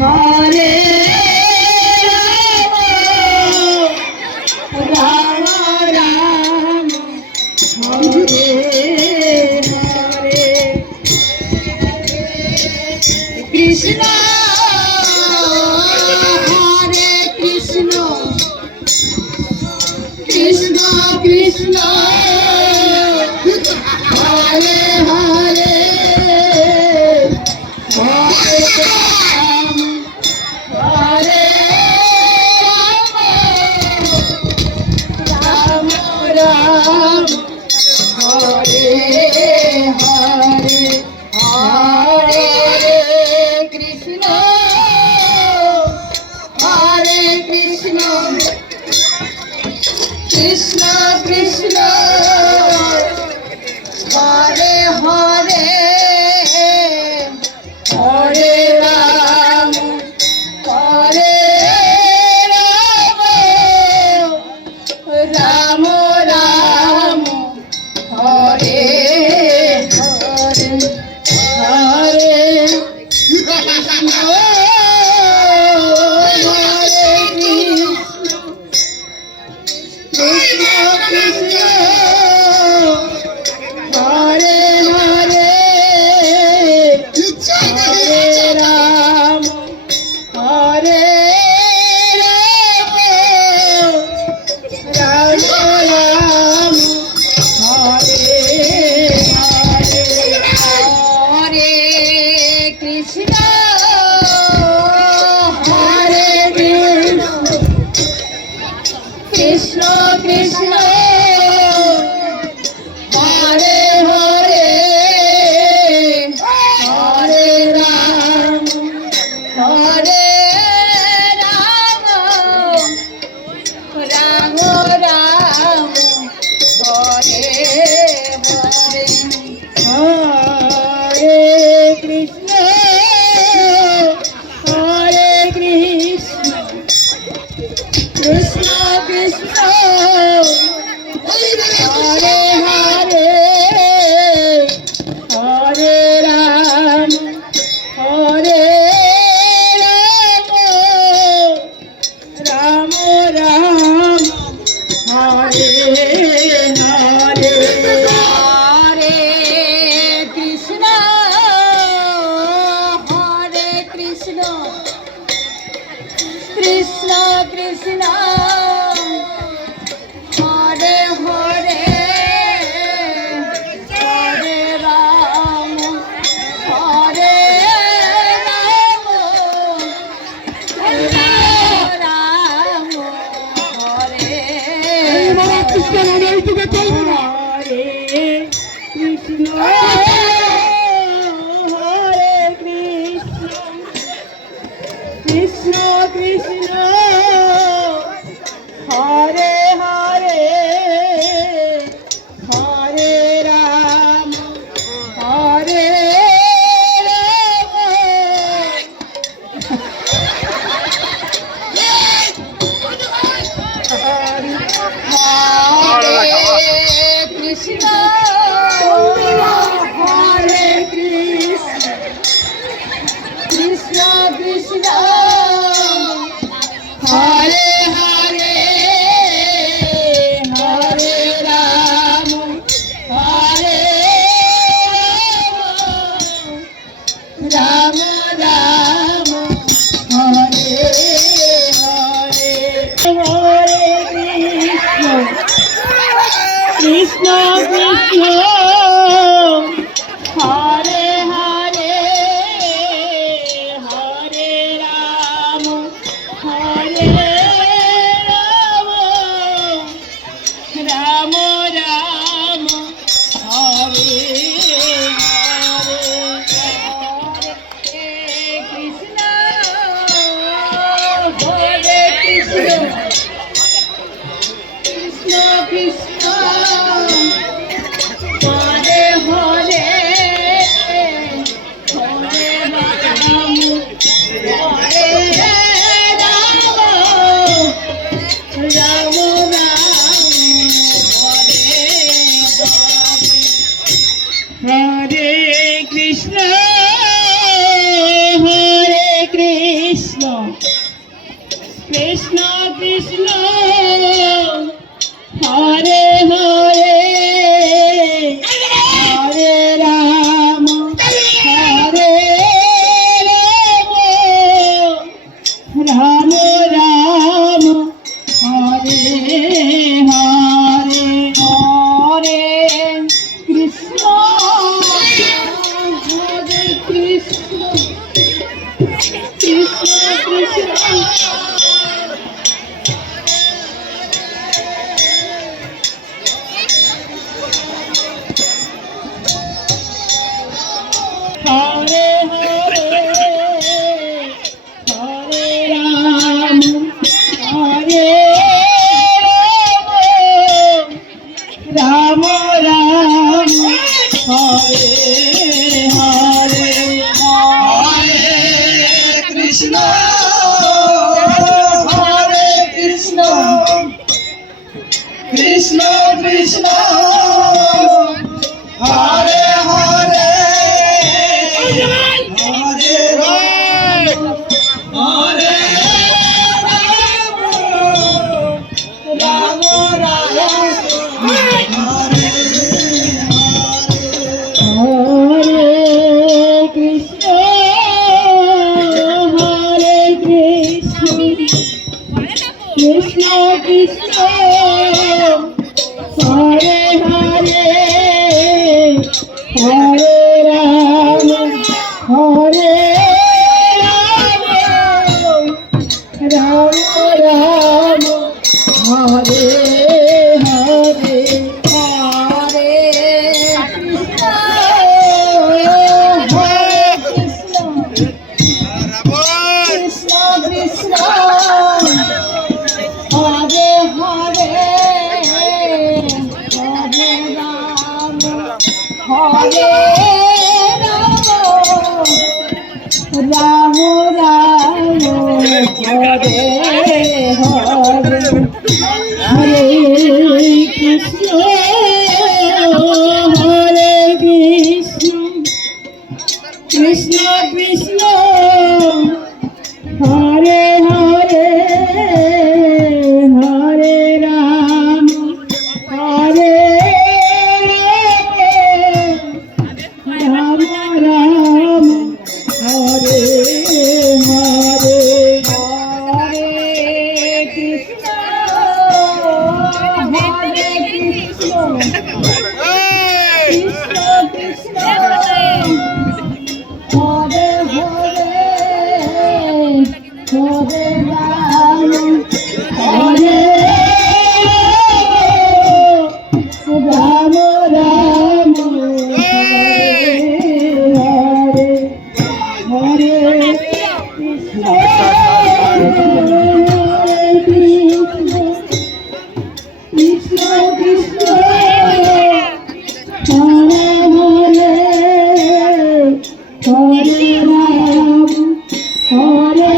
হরে রাম রাম হরে হরে কৃষ্ণ হরে কৃষ্ণ কৃষ্ণ কৃষ্ণ হরে হরে হরে রাম হরে রাম রাম হরে হরে হরে কৃষ্ণ হরে কৃষ্ণ কৃষ্ণ কৃষ্ণ হরে হরে হরে রাম হরে রাম রাম রাম হরে হরে হরে কৃষ্ণ হরে কৃষ্ণ কৃষ্ণ হরে হরে হরে রাম হরে রাম রাম রাম হরে হরে হরে কৃষ্ণ হরে কৃষ্ণ কৃষ্ণ হরে হরে হরে রাম হরে রাম রাম রাম হরে হরে হরে কৃষ্ণ হরে কৃষ্ণ কৃষ্ণ কৃষ্ণ হরে হরে হরে রাম হরে রাম রাম রাম হরে হরে হরে কৃষ্ণ হরে কৃষ্ণ কৃষ্ণ কৃষ্ণ হরে হরে হরে রাম হরে রাম রাম হরে কৃষ্ণ হরে কৃষ্ণ হরে কৃষ্ণ কৃষ্ণ কৃষ্ণ হরে হরে হরে রাম হরে রাম হরে কৃষ্ণ হরে কৃষ্ণ কৃষ্ণ কৃষ্ণ হরে হরে হরে রাম হরে রাম রাম হরে হরে হরে কৃষ্ণ কৃষ্ণ হরে হরে হরে রাম হরে রাম রাম রাম হরে হরে কৃষ্ণ হরে কৃষ্ণ কৃষ্ণ কৃষ্ণ হরে হরে হরে রাম হরে রাম রাম রাম হরে হরে কৃষ্ণ হরে কৃষ্ণ কৃষ্ণ হরে হরে হরে রাম হরে রাম রাম রাম হরে হরে হরে কৃষ্ণ হরে কৃষ্ণ কৃষ্ণ কৃষ্ণ হরে হরে হরে রাম হরে রাম রাম হরে হরে হরে কৃষ্ণ হরে কৃষ্ণ কৃষ্ণ কৃষ্ণ হরে হরে হরে রাম হরে রাম রাম রাম হরে হরে কৃষ্ণ হরে কৃষ্ণ কৃষ্ণ কৃষ্ণ হরে হরে হরে রাম হরে রাম রাম রাম হরে হরে হরে কৃষ্ণ হরে কৃষ্ণ কৃষ্ণ কৃষ্ণ হরে হরে হরে রাম হরে রাম রাম রাম হরে হরে হরে কৃষ্ণ হরে কৃষ্ণ কৃষ্ণ কৃষ্ণ হরে হরে হরে রাম হরে রাম রাম হরে হরে হরে কৃষ্ণ হরে কৃষ্ণ কৃষ্ণ কৃষ্ণ হরে হরে হরে রাম হরে রাম রাম হরে হরে কৃষ্ণ কৃষ্ণ কৃষ্ণ হরে হরে হরে রাম হরে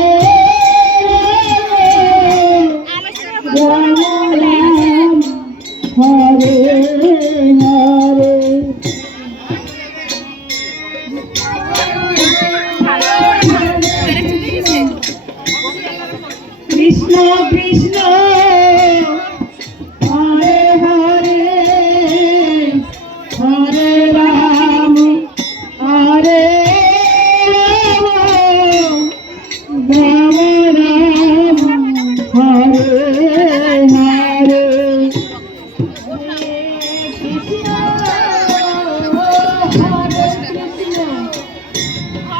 রাম রাম হরে হরে কৃষ্ণ কৃষ্ণ হরে হরে হরে রাম হরে রাম রাম রাম হরে হরে কৃষ্ণ হরে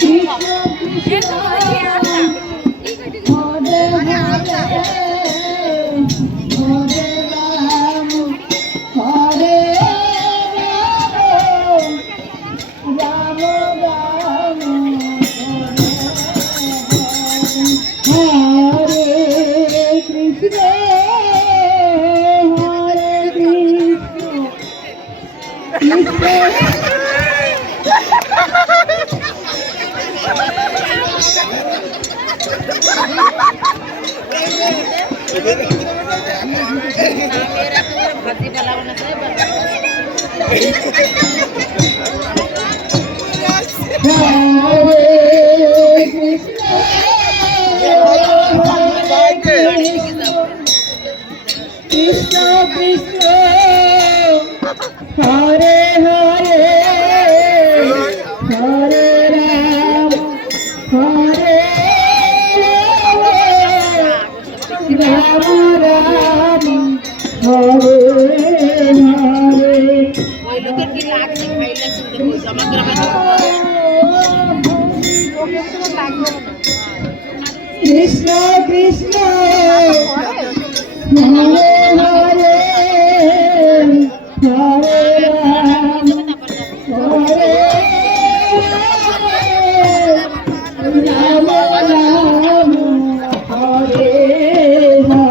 কৃষ্ণ কৃষ্ণ কৃষ্ণ হরে হরে হরে রাম হরে রাম রাম রাম হরে কৃষ্ণ হরে Krishna Hare Krishna Hare Hare Hare Ram হরে রাম রাম হরে হরে ওই লোকের কি লাগছে খাইলে শুনতে বলছে আমার গ্রামে কৃষ্ণ কৃষ্ণ হরে হরে